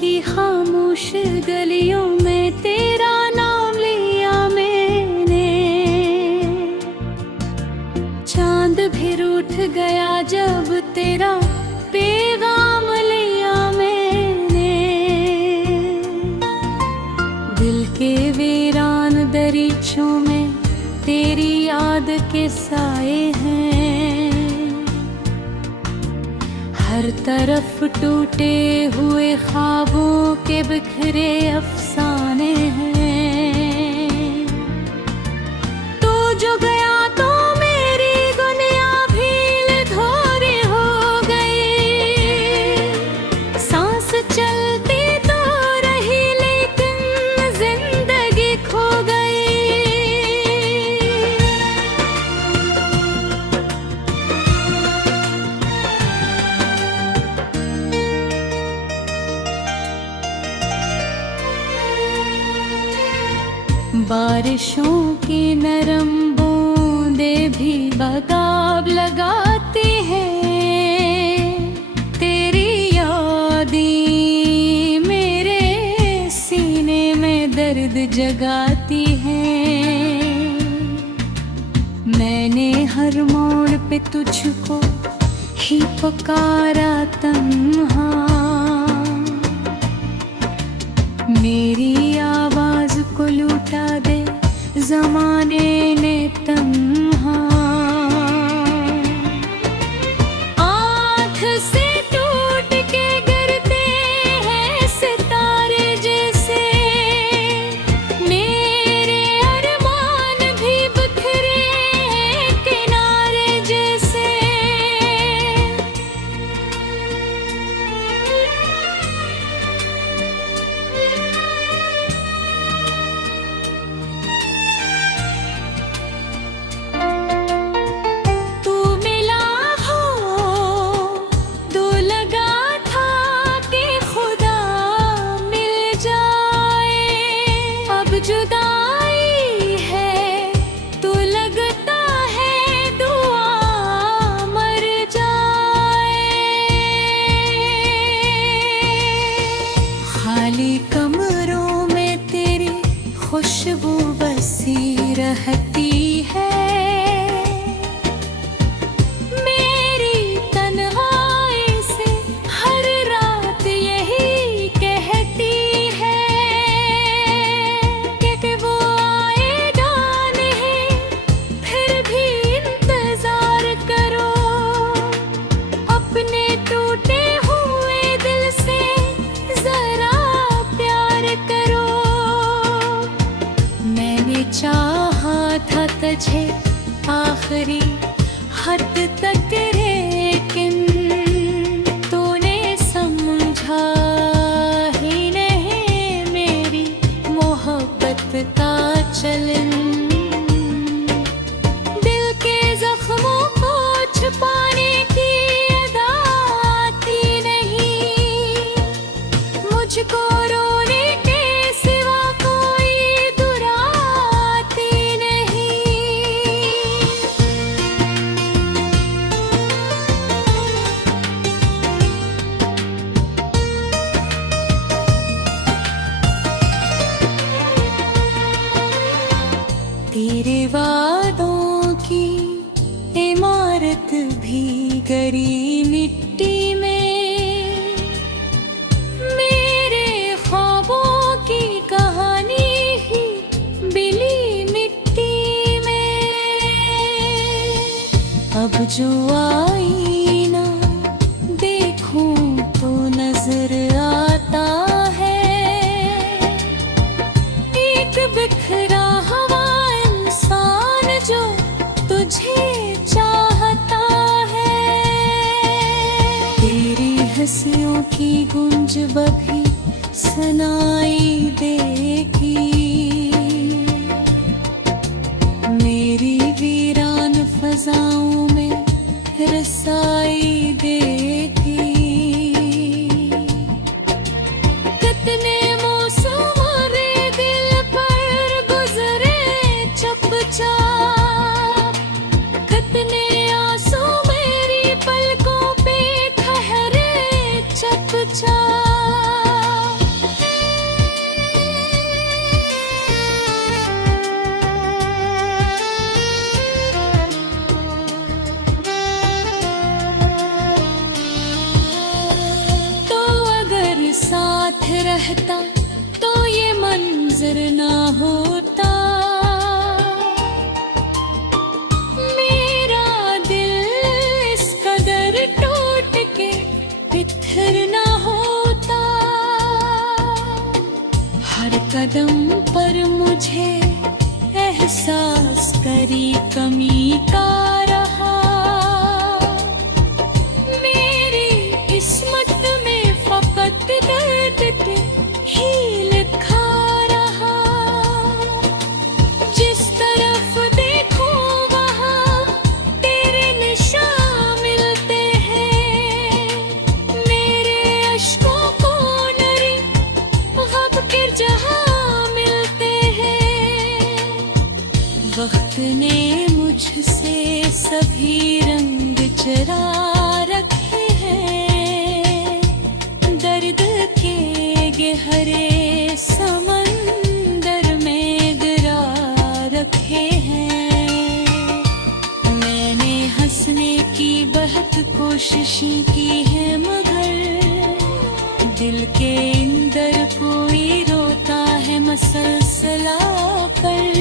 की खामोश गलियों में तेरा नाम लिया मैंने। चांद भी रूठ गया जब तेरा पैगाम लिया मैंने। दिल के वीरान दरीचों में तेरी याद के साए हैं। हर तरफ टूटे हुए ख्वाबों के बिखरे अफसाने हैं। तू जो गया तो मेरी दुनिया भी धोरी हो गई। सांस चलती तो रही लेकिन जिंदगी खो गई। बारिशों की नरम बूंदें भी बगाव लगाती हैं। तेरी यादें मेरे सीने में दर्द जगाती हैं। मैंने हर मोड़ पे तुझको ही पुकारा तन्हा। मेरी आवाज को लूटा दे ज़माने ने तन्हा। आँख से टूट के गिरते हैं सितारे जैसे। मेरे अरमान भी बिखरे किनारे जैसे। जुदाई है तो लगता है दुआ मर जाए। खाली कमरों में तेरी खुशबू बसी रहती है। मेरी तन्हाई से हर रात यही कहती है कि वो आएगा नहीं, फिर भी इंतजार करो। अपने टूटे हुए दिल से जरा प्यार करो। मैंने चाहा था तुझे आखिरी हद तक लेकिन तूने समझा ही नहीं मेरी मोहब्बत का चलन। दिल के जख्मों को छुपाने की अदा आती नहीं। मुझको रोने के सिवा कोई दुआ आती नहीं। तेरे वादों की इमारत भी गरी मिट्टी में। मेरे ख्वाबों की कहानी ही बिली मिट्टी में। अब जो आईना देखूं तो नजर आता है एक बिखरा हुआ इंसान जो तुझे चाहता है। तेरी हंसियों की गूंज भी सुनाई देगी। मेरी वीरान फजाओं में रसाई देगी। कितने मौसम रे दिल पर गुजरे चुपचाप। कितने आंसू मेरी पलकों पे ठहरे चुपचाप। रहता तो ये मंजर ना होता। मेरा दिल इस कदर टूट के पिथर ना होता। हर कदम पर मुझे एहसास करी कमी का रहा। मेरी किस्मत में फकत दर्द पे ही लिखा रहा। जिस तरफ देखो वहाँ तेरे निशान मिलते हैं। मेरे अश्कों को नरी गम के जहाँ मिलते हैं। वक्त ने मुझसे सभी रंग चरा रखे हैं। दर्द के गहरे समंदर में गिरा रखे हैं। मैंने हंसने की बहुत कोशिशें की है मगर दिल के अंदर कोई रोता है मसलसला कर।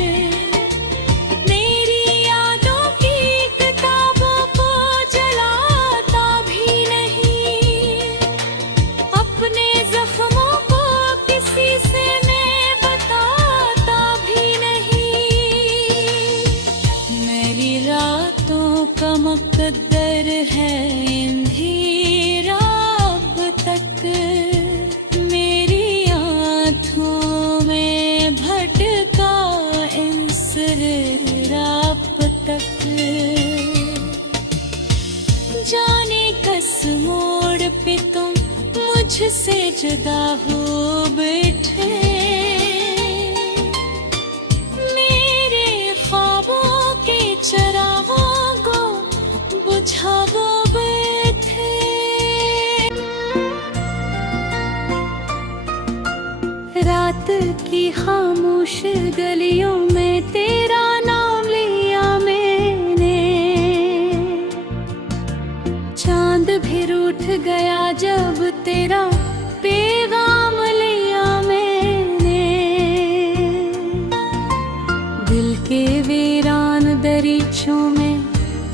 मेरी यादों की किताबों को जलाता भी नहीं। अपने जख्मों को किसी से मैं बताता भी नहीं। मेरी रातों का मुकद्दर है अंधेरा अब तक। मेरी आँखों में भटका इंसराब तक। जाने कस मोड़ पे तुम मुझसे जुदा हो बैठे। मेरे ख्वाबों के चरागों को बुझाओ बैठे। रात की खामोश गलियों में तेरा नाम लिया मैंने। चांद भी रूठ गया जब तेरा पैगाम लिया मैंने। दिल के वीरान दरीचों में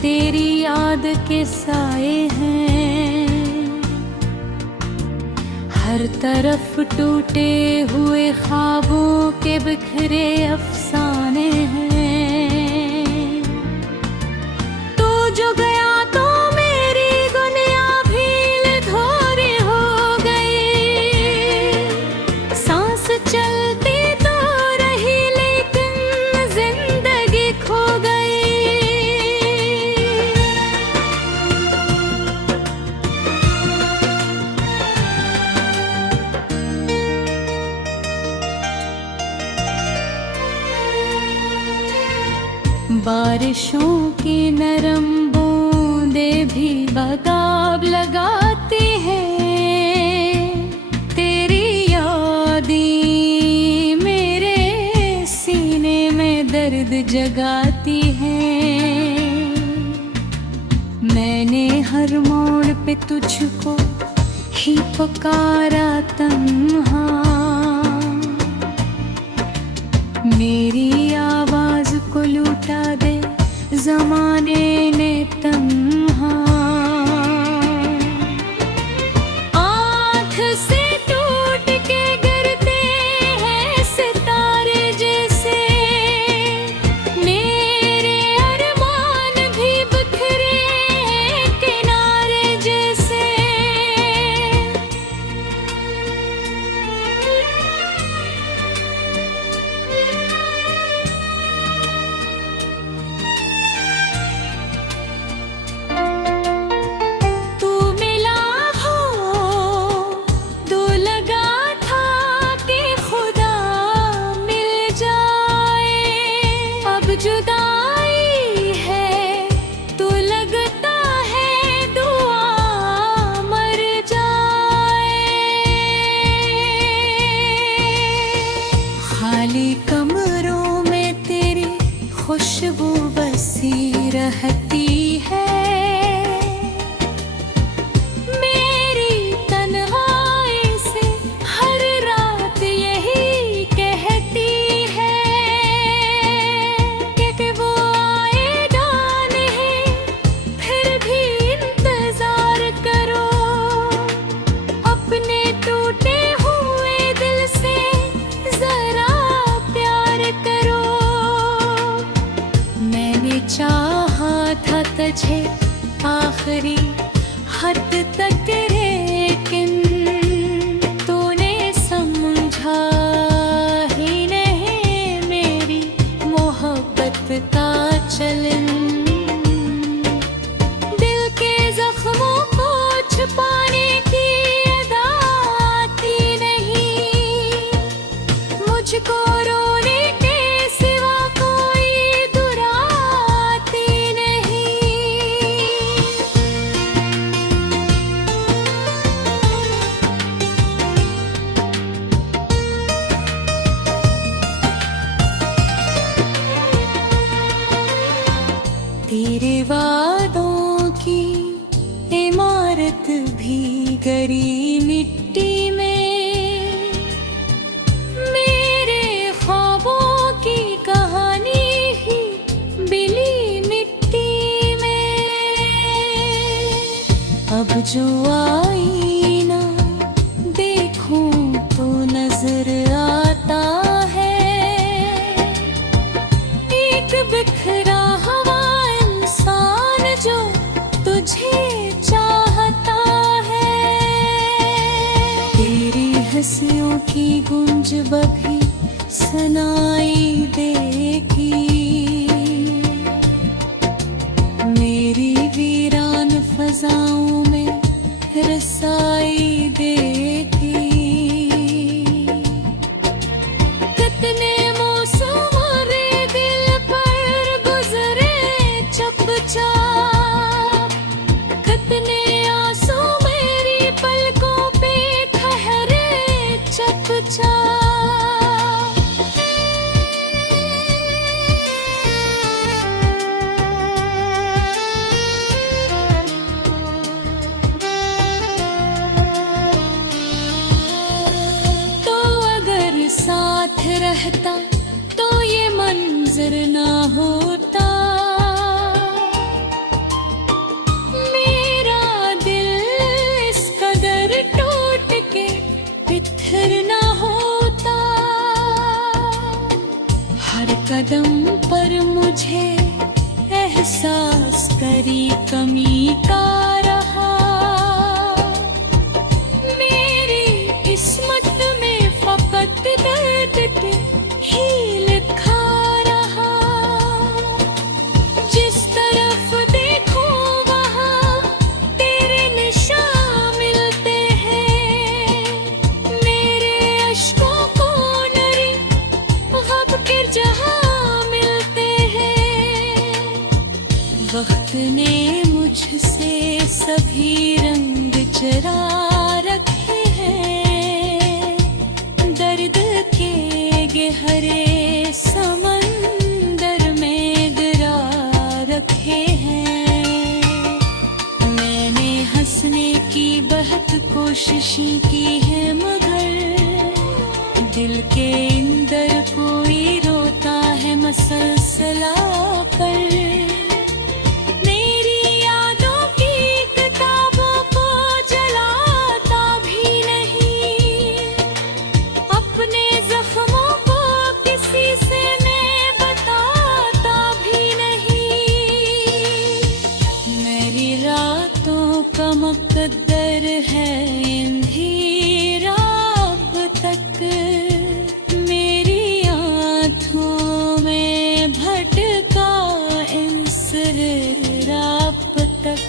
तेरी याद के साए हैं। हर तरफ टूटे हुए ख्वाबों के बिखरे अफसाने हैं। तू जो गया तो मेरी दुनिया भी धोरी हो गई। सांस चलती तो रही लेकिन जिंदगी खो गई। बारिशों की नरम बूंदें भी बेताब लगाती हैं। तेरी यादें मेरे सीने में दर्द जगाती हैं। मैंने हर मोड़ पे तुझको ही पुकारा तन्हा। मेरी आवाज को लूटा दे ज़माने ने तन्हा। आँख से टूट के गिरते हैं सितारे जैसे। मेरे अरमान भी बिखरे हैं किनारे जैसे। रात भी गरी मिट्टी में, मेरे ख्वाबों की कहानी ही बिली मिट्टी में। अब जो आईना देखूं तो नजर आता है, एक बिखरा हुआ इंसान जो तुझे चाहता है। तेरी हंसियों की गूंज भी सुनाई देगी, मेरी वीरान फजाओं में रसाई देगी। कितने मौसम रे दिल पर गुजरे चुपचाप, कितने आंसू मेरी पलकों पे ठहरे चुपचाप। साथ रहता तो ये मंजर ना होता, मेरा दिल इस कदर टूट के बिखर ना होता। हर कदम पर मुझे एहसास करी कमी का रहा, मेरी किस्मत में फकत दर्द पे ही लिखा रहा। जिस तरफ देखो वहाँ तेरे निशान मिलते हैं, मेरे अश्कों को नरी गम के जहाँ मिलते हैं। वक्त ने मुझसे सभी रंग चरा रखे हैं, दर्द के गहरे समंदर में गिरा रखे हैं। मैंने हंसने की बहुत कोशिशें की है, मगर दिल के अंदर कोई रोता है मसलसला कर। का मुकद्दर है अंधेरा अब तक, मेरी आँखों में भटका इंसरा अब तक।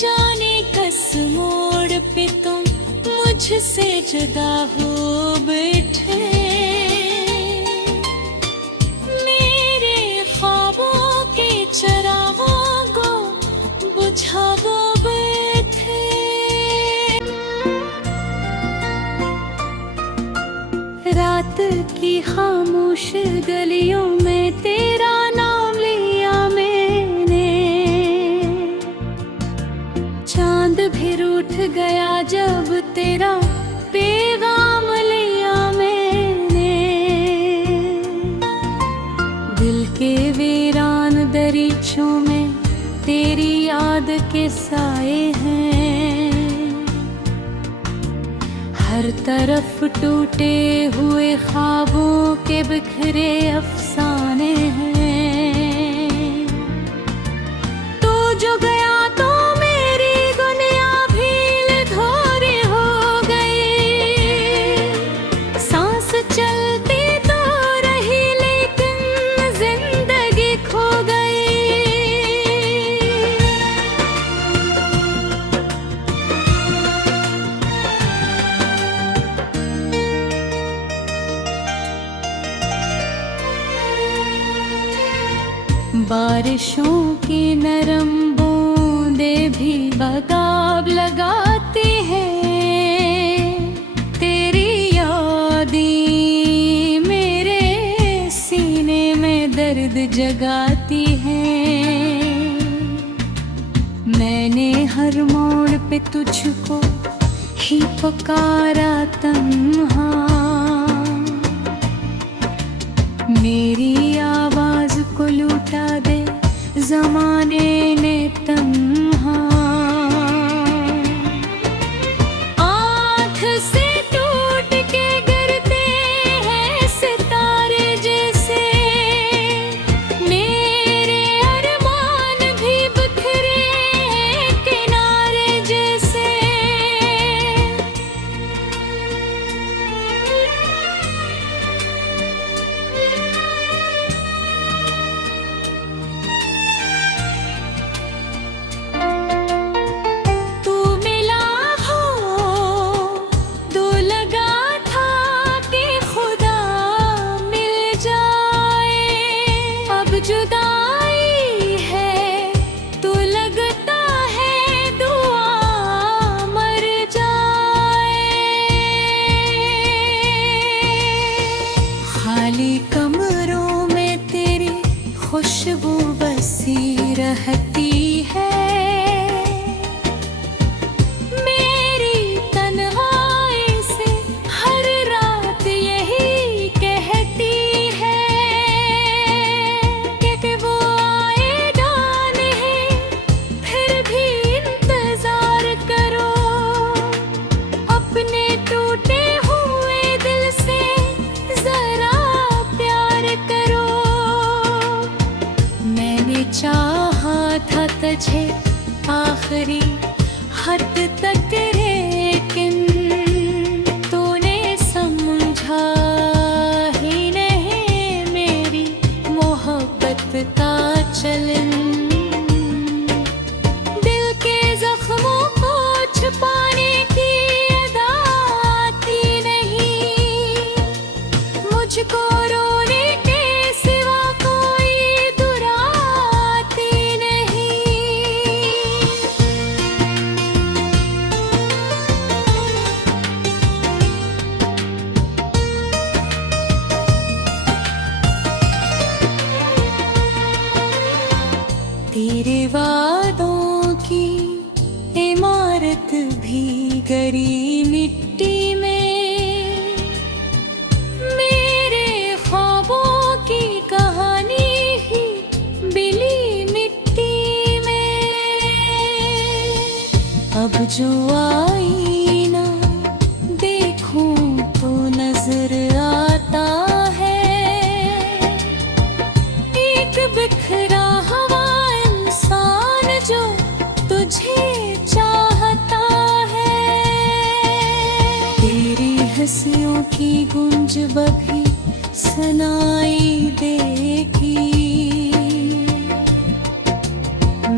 जाने किस मोड़ पे तुम मुझसे जुदा हो बैठे, मेरे ख्वाबों के चरागों बुझाओ बैठे। रात की खामोश गलियों में तेरा नाम लिया मैंने, चांद भी रूठ गया जब तेरा पैगाम लिया मैंने। दिल के वीरान दरीचों में तेरी याद के साए हैं, हर तरफ टूटे हुए ख्वाबों के बिखरे अफसाने हैं। तू जो गया तो मेरी दुनिया भी धोरी हो गई, सांस चलती तो रही लेकिन जिंदगी खो गई। बारिशों की नरम बूंदे भी बगाब लगाती हैं, तेरी यादें मेरे सीने में दर्द जगाती हैं। पे तुझको ही पुकारा तन्हा। मेरी आवाज को लूटा दे ज़माने ने तन्हा। आँख से टूट के गिरते हैं सितारे जैसे, मेरे अरमान भी बिखरे हैं किनारे जैसे। जुदाई है तो लगता है दुआ मर जाए। खाली कमरों में तेरी खुशबू बसी रहती है। मेरी तन्हाई से हर रात यही कहती है कि वो आएगा नहीं, फिर भी इंतजार करो। अपने टूटे हुए दिल से जरा प्यार करो। मैंने चाहा था तुझे आखिरी हद तक, लेकिन तूने समझा ही नहीं मेरी मोहब्बत का चलन। दिल के जख्मों को छुपाने की अदा आती नहीं। मुझको रोने के सिवा कोई दुआ आती नहीं। तेरे वादों की इमारत भी गरी मिट्टी में, मेरे ख्वाबों की कहानी ही बिली मिट्टी में। अब जो आईना देखूं तो नजर आता है एक बिखरा हुआ इंसान जो तुझे चाहता है। तेरी हंसियों की गूंज बभी सुनाई देगी।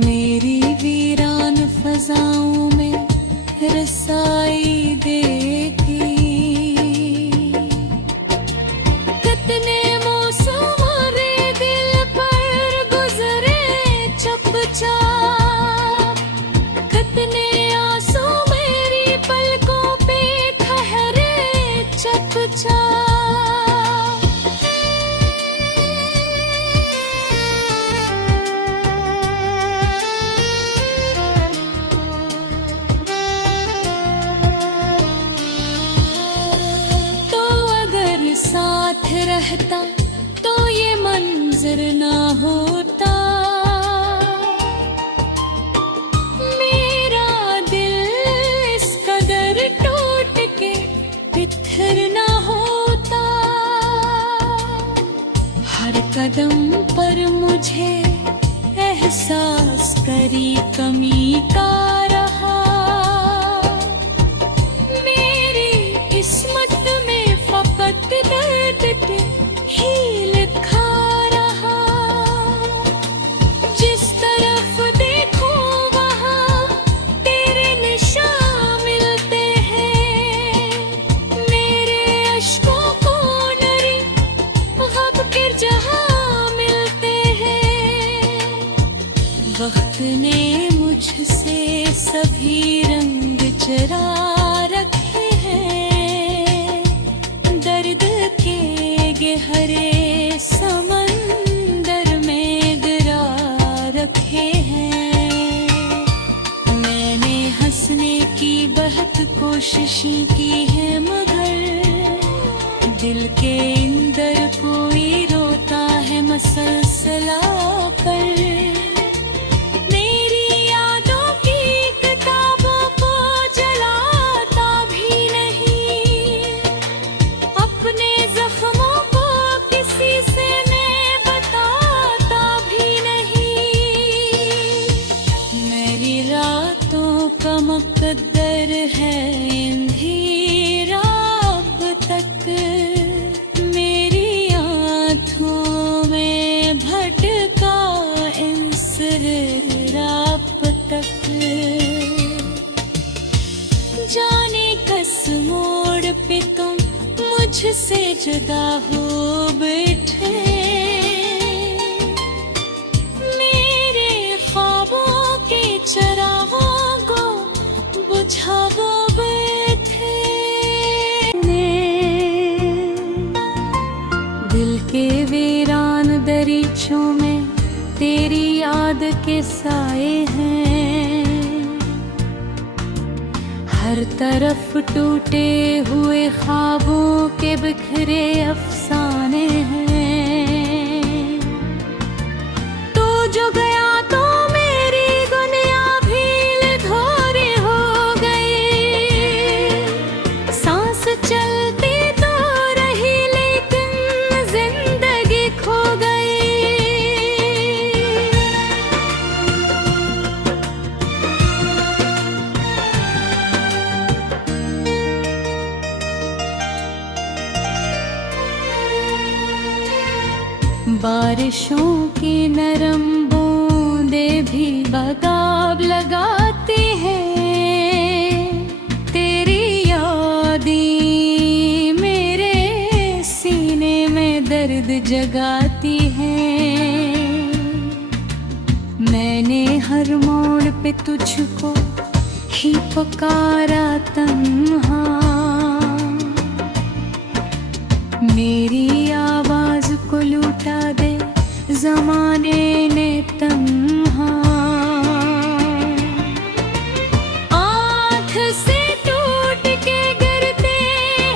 मेरी वीरान फजाओं में रसाई देगी। कितने मौसम रे दिल पर गुजरे चुपचाप, कितने आंसू मेरी पलकों पे ठहरे चुपचाप। तो अगर साथ रहता तो ये मंजर ना होता। मेरा दिल इस कदर टूट के बिखर ना होता। हर कदम पर मुझे एहसास करी कमी का रहा। मेरी किस्मत में फकत दर्द पे ही लिखा रहा। जिस तरफ देखो वहाँ तेरे निशान मिलते हैं। मेरे अश्कों को नरी गम के जहाँ मिलते हैं। वक्त ने मुझसे सभी रंग चरा रखे हैं। दर्द के गहरे समंदर में गिरा रखे हैं। मैंने हंसने कोशिशें की है मगर दिल के अंदर कोई रोता है मसलसला कर। मेरी यादों की किताबों को जलाता भी नहीं, अपने जख्मों को किसी से मैं बताता भी नहीं। मेरी रातों का मुकद्दर है अंधेरा अब तक, मेरी आँखों में भटका इंसराब तक। जाने किस मोड़ पे तुम मुझसे जुदा हो बैठे, मेरे ख्वाबों के चरागों को बुझाओ बैठे। दिल के वीरान दरीचों में तेरी याद के साए हैं, हर तरफ टूटे हुए ख्वाबों के बिखरे अफसाने हैं। तू जो गया तो मेरी दुनिया भील धोरे हो गई, सांस चलती तो रही लेकिन जिंदगी खो गई। बारिशों की नरम बूंदें भी बगाव लगाती हैं, तेरी यादें मेरे सीने में दर्द जगाती हैं। मैंने हर मोड़ पे तुझको ही पुकारा तन्हा, मेरी आवाज को लूटा दे ज़माने ने तन्हा। आँख से टूट के गिरते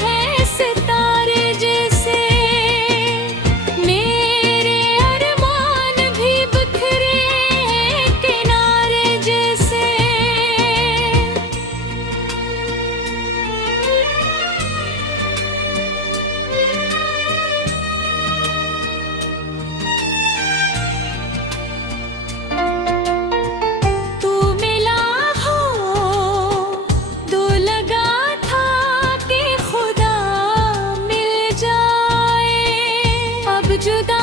हैं सितारे जैसे, मेरे अरमान भी बिखरे हैं किनारे जैसे। जुदा